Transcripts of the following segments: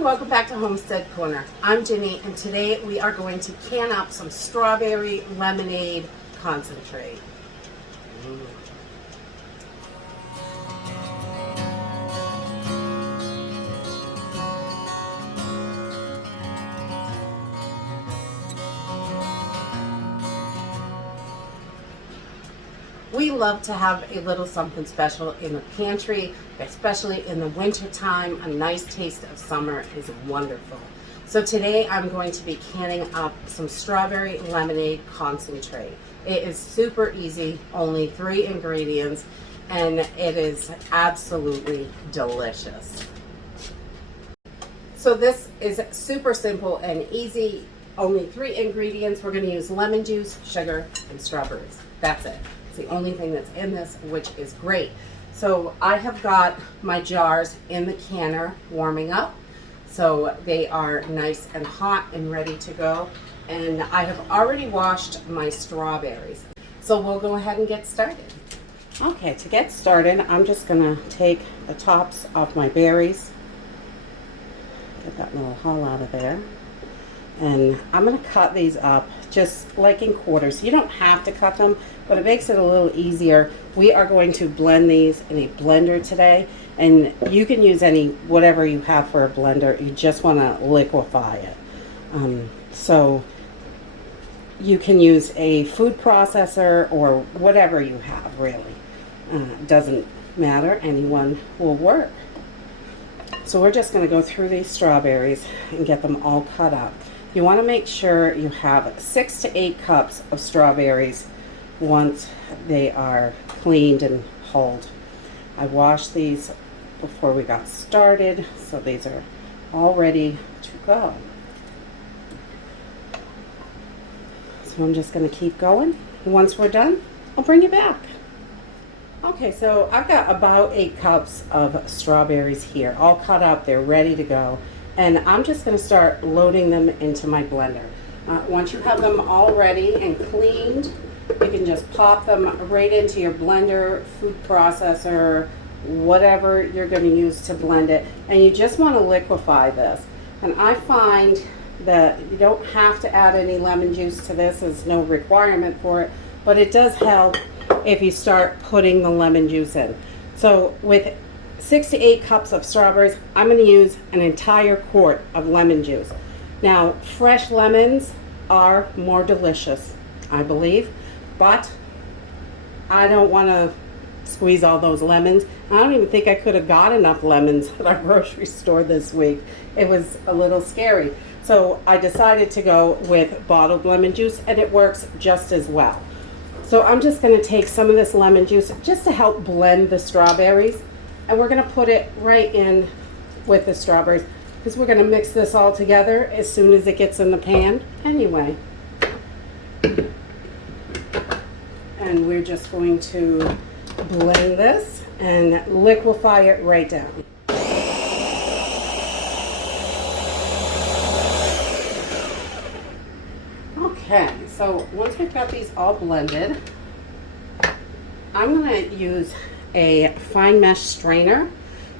and welcome back to Homestead Corner. I'm Ginny, and today we are going to can up some strawberry lemonade concentrate. We love to have a little something special in the pantry, especially in the winter time. A nice taste of summer is wonderful. So today I'm going to be canning up some strawberry lemonade concentrate. It is super easy, only 3 ingredients, and it is absolutely delicious. So this is super simple and easy, only 3 ingredients. We're going to use lemon juice, sugar, and strawberries. That's it. It's the only thing that's in this, which is great. So I have got my jars in the canner warming up. So they are nice and hot and ready to go. And I have already washed my strawberries. So we'll go ahead and get started. Okay, to get started, I'm just gonna take the tops off my berries. Get that little hull out of there. And I'm going to cut these up just like in quarters. You don't have to cut them, but it makes it a little easier. We are going to blend these in a blender today, and you can use whatever you have for a blender. You just want to liquefy it. So you can use a food processor or whatever you have, really. It doesn't matter. Anyone will work. So we're just going to go through these strawberries and get them all cut up. You want to make sure you have 6 to 8 cups of strawberries once they are cleaned and hulled. I washed these before we got started, so these are all ready to go. So I'm just going to keep going. And once we're done, I'll bring you back. Okay, so I've got about 8 cups of strawberries here, all cut up. They're ready to go. And I'm just going to start loading them into my blender. Once you have them all ready and cleaned, you can just pop them right into your blender, food processor, whatever you're going to use to blend it. And you just want to liquefy this. And I find that you don't have to add any lemon juice to this. There's no requirement for it. But it does help if you start putting the lemon juice in. So with 6 to 8 cups of strawberries, I'm going to use an entire quart of lemon juice. Now, fresh lemons are more delicious, I believe, but I don't want to squeeze all those lemons. I don't even think I could have got enough lemons at our grocery store this week. It was a little scary. So I decided to go with bottled lemon juice, and it works just as well. So I'm just going to take some of this lemon juice just to help blend the strawberries. And we're going to put it right in with the strawberries because we're going to mix this all together as soon as it gets in the pan anyway. And we're just going to blend this and liquefy it right down. Okay, so once we've got these all blended, I'm going to use a fine mesh strainer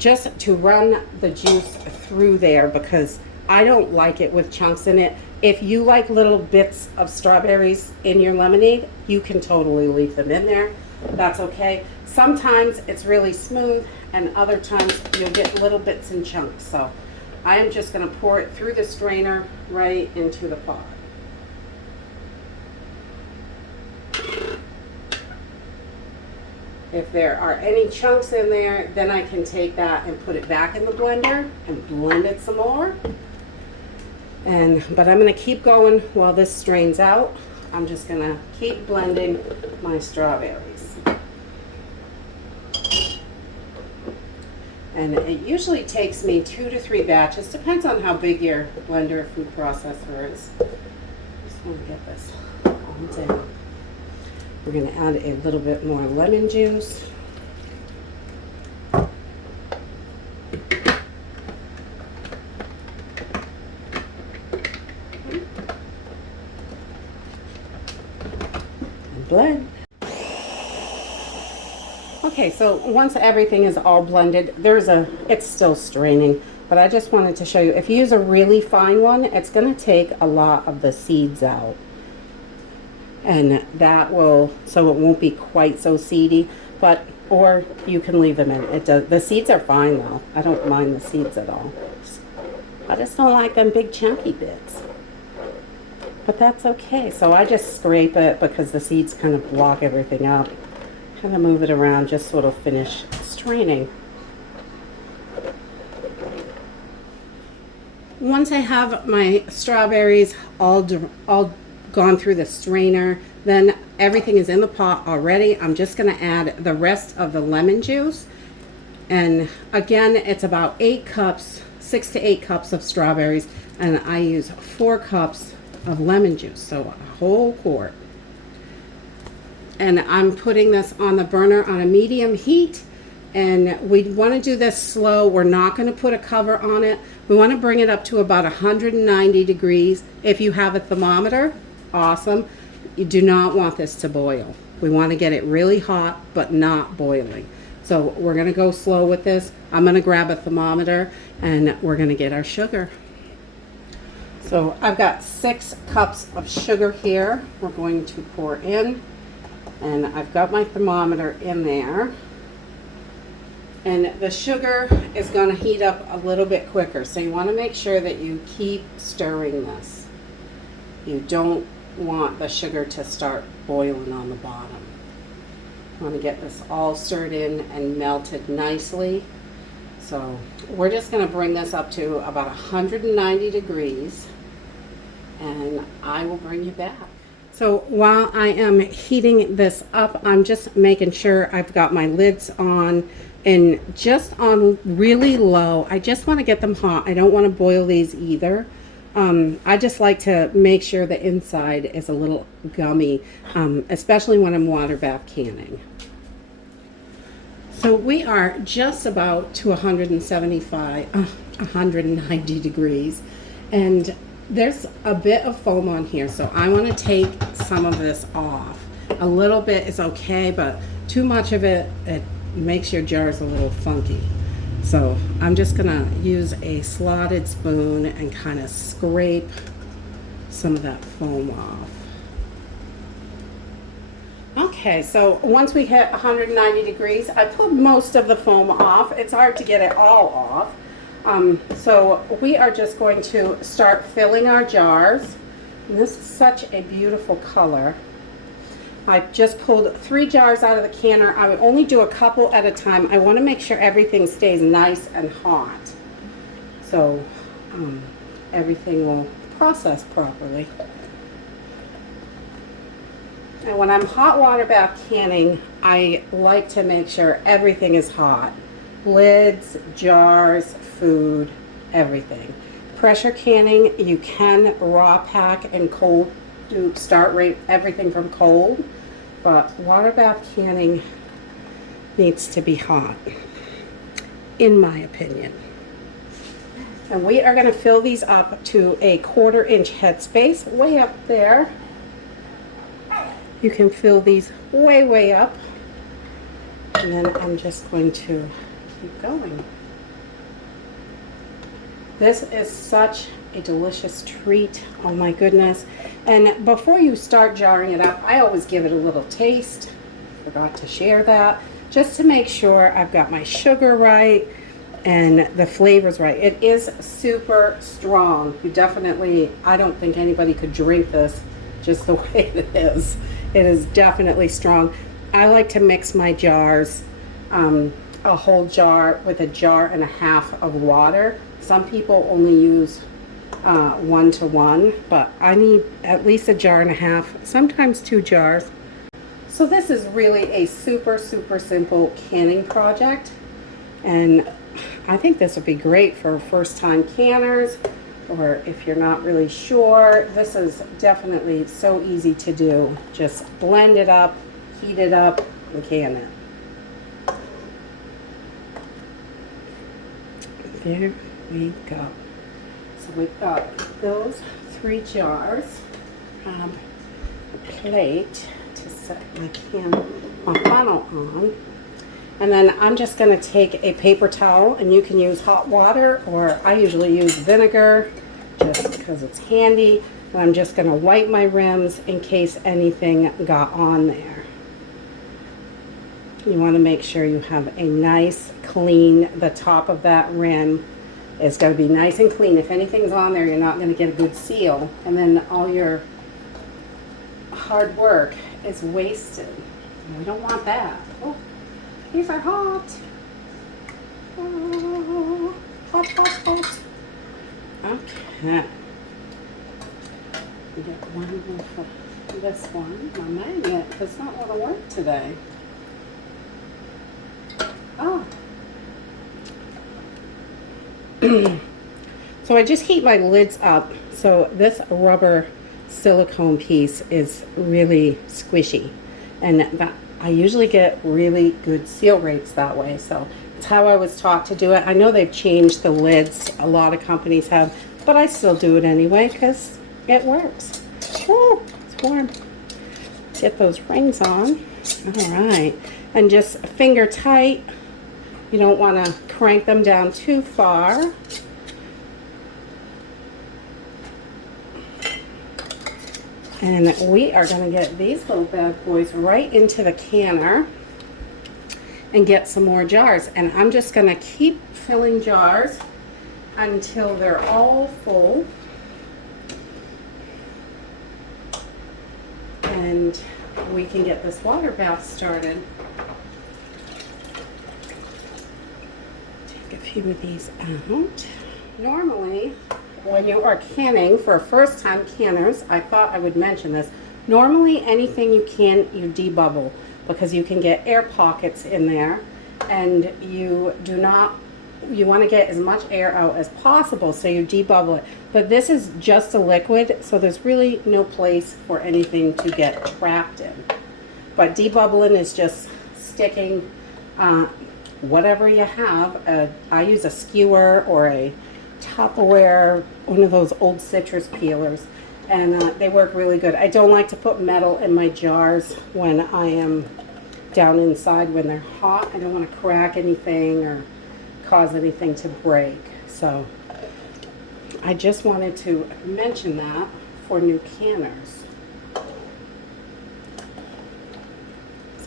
just to run the juice through there because I don't like it with chunks in it. If you like little bits of strawberries in your lemonade, you can totally leave them in there. That's okay. Sometimes it's really smooth and other times you'll get little bits and chunks. So I am just going to pour it through the strainer right into the pot. If there are any chunks in there, then I can take that and put it back in the blender and blend it some more. But I'm going to keep going while this strains out. I'm just going to keep blending my strawberries. And it usually takes me 2 to 3 batches. Depends on how big your blender or food processor is. Just want to get this all down. We're going to add a little bit more lemon juice. And blend. Okay, so once everything is all blended, it's still straining. But I just wanted to show you, if you use a really fine one, it's going to take a lot of the seeds out. And that will, so it won't be quite so seedy, but, or you can leave them in. It does, the seeds are fine though. I don't mind the seeds at all. I just don't like them big chunky bits. But that's okay. So I just scrape it because the seeds kind of block everything up. Kind of move it around just so it'll finish straining. Once I have my strawberries all gone through the strainer, then everything is in the pot already. I'm just going to add the rest of the lemon juice. And again, it's about 8 cups, 6 to 8 cups of strawberries, and I use 4 cups of lemon juice, so a whole quart. And I'm putting this on the burner on a medium heat, and we want to do this slow. We're not going to put a cover on it. We want to bring it up to about 190 degrees. If you have a thermometer, awesome. You do not want this to boil. We want to get it really hot but not boiling. So we're going to go slow with this. I'm going to grab a thermometer and we're going to get our sugar. So I've got 6 cups of sugar here. We're going to pour in, and I've got my thermometer in there. And the sugar is going to heat up a little bit quicker, so you want to make sure that you keep stirring this. You don't want the sugar to start boiling on the bottom. You want to get this all stirred in and melted nicely. So we're just going to bring this up to about 190 degrees, and I will bring you back. So while I am heating this up, I'm just making sure I've got my lids on and just on really low. I just want to get them hot. I don't want to boil these either. I just like to make sure the inside is a little gummy, especially when I'm water bath canning. So we are just about to 190 degrees, and there's a bit of foam on here, so I want to take some of this off. A little bit is okay, but too much of it, it makes your jars a little funky. So I'm just gonna use a slotted spoon and kind of scrape some of that foam off. Okay, so once we hit 190 degrees, I pulled most of the foam off. It's hard to get it all off. So we are just going to start filling our jars. And this is such a beautiful color. I just pulled 3 jars out of the canner. I would only do a couple at a time. I want to make sure everything stays nice and hot, so everything will process properly. And when I'm hot water bath canning, I like to make sure everything is hot. Lids, jars, food, everything. Pressure canning, you can raw pack and cold start right everything from cold, but water bath canning needs to be hot, in my opinion. And we are going to fill these up to a 1/4 inch headspace, way up there. You can fill these way up, and then I'm just going to keep going. This is such a delicious treat. Oh my goodness. And before you start jarring it up, I always give it a little taste. Forgot to share that. Just to make sure I've got my sugar right and the flavors right. It is super strong. You definitely, I don't think anybody could drink this just the way it is. It is definitely strong. I like to mix my jars, a whole jar with 1.5 jars of water. Some people only use 1 to 1, but I need at least 1.5 jars, sometimes 2 jars. So this is really a super simple canning project, and I think this would be great for first-time canners, or if you're not really sure. This is definitely so easy to do. Just blend it up, heat it up, and can it. There we go. So we've got those 3 jars. A plate to set my funnel on. And then I'm just going to take a paper towel, and you can use hot water, or I usually use vinegar just because it's handy. And I'm just going to wipe my rims in case anything got on there. You want to make sure you have a nice clean, the top of that rim is going to be nice and clean. If anything's on there, you're not going to get a good seal, and then all your hard work is wasted. We don't want that. Oh, these are hot. Oh, hot, hot, hot. Okay. We get one more for this one. My magnet does not want to work today. Oh. So I just heat my lids up. So this rubber silicone piece is really squishy, and that I usually get really good seal rates that way. So it's how I was taught to do it. I know they've changed the lids, a lot of companies have, but I still do it anyway because it works. Oh, it's warm. Get those rings on. All right, and just finger tight. You don't want to crank them down too far. And we are going to get these little bad boys right into the canner and get some more jars. And I'm just going to keep filling jars until they're all full. And we can get this water bath started. Take a few of these out. Normally, when you are canning, for first-time canners, I thought I would mention this. Normally, anything you can, you debubble, because you can get air pockets in there, and you want to get as much air out as possible, so you debubble it. But this is just a liquid, so there's really no place for anything to get trapped in. But debubbling is just sticking whatever you have. I use a skewer or a Tupperware, one of those old citrus peelers, and they work really good. I don't like to put metal in my jars when I am down inside when they're hot. I don't want to crack anything or cause anything to break. So I just wanted to mention that for new canners.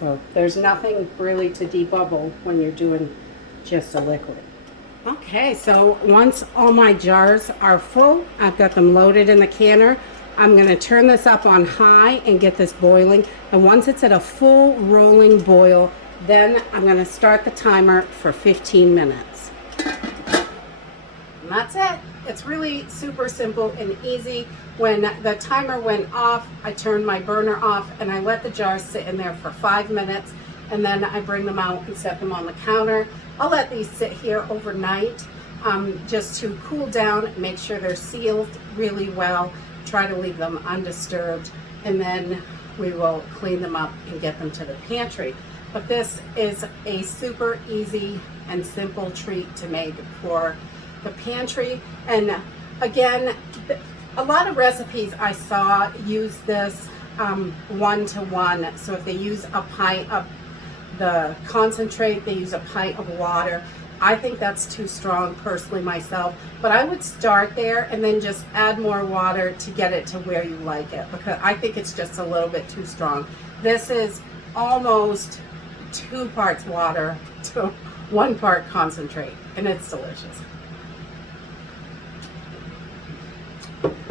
So there's nothing really to debubble when you're doing just a liquid. Okay, so once all my jars are full, I've got them loaded in the canner. I'm going to turn this up on high and get this boiling. And once it's at a full rolling boil, then I'm going to start the timer for 15 minutes. And that's it. It's really super simple and easy. When the timer went off, I turned my burner off and I let the jars sit in there for 5 minutes. And then I bring them out and set them on the counter. I'll let these sit here overnight just to cool down, make sure they're sealed really well, try to leave them undisturbed, and then we will clean them up and get them to the pantry. But this is a super easy and simple treat to make for the pantry. And again, a lot of recipes I saw use this 1-to-1. So if they use a pint of the concentrate, they use a pint of water. I think that's too strong personally myself, but I would start there and then just add more water to get it to where you like it, because I think it's just a little bit too strong. This is almost 2 parts water to 1 part concentrate, and it's delicious.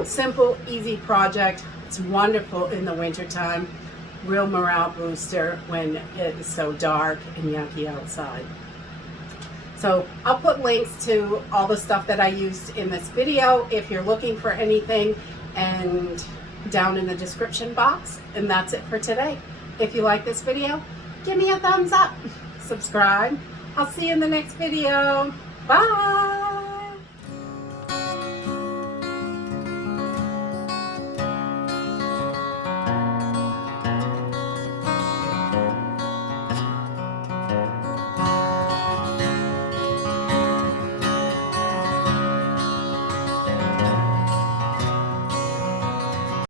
Simple, easy project. It's wonderful in the wintertime. Real morale booster when it is so dark and yucky outside. So I'll put links to all the stuff that I used in this video if you're looking for anything, and down in the description box. And that's it for today. If you like this video, give me a thumbs up, subscribe. I'll see you in the next video. Bye.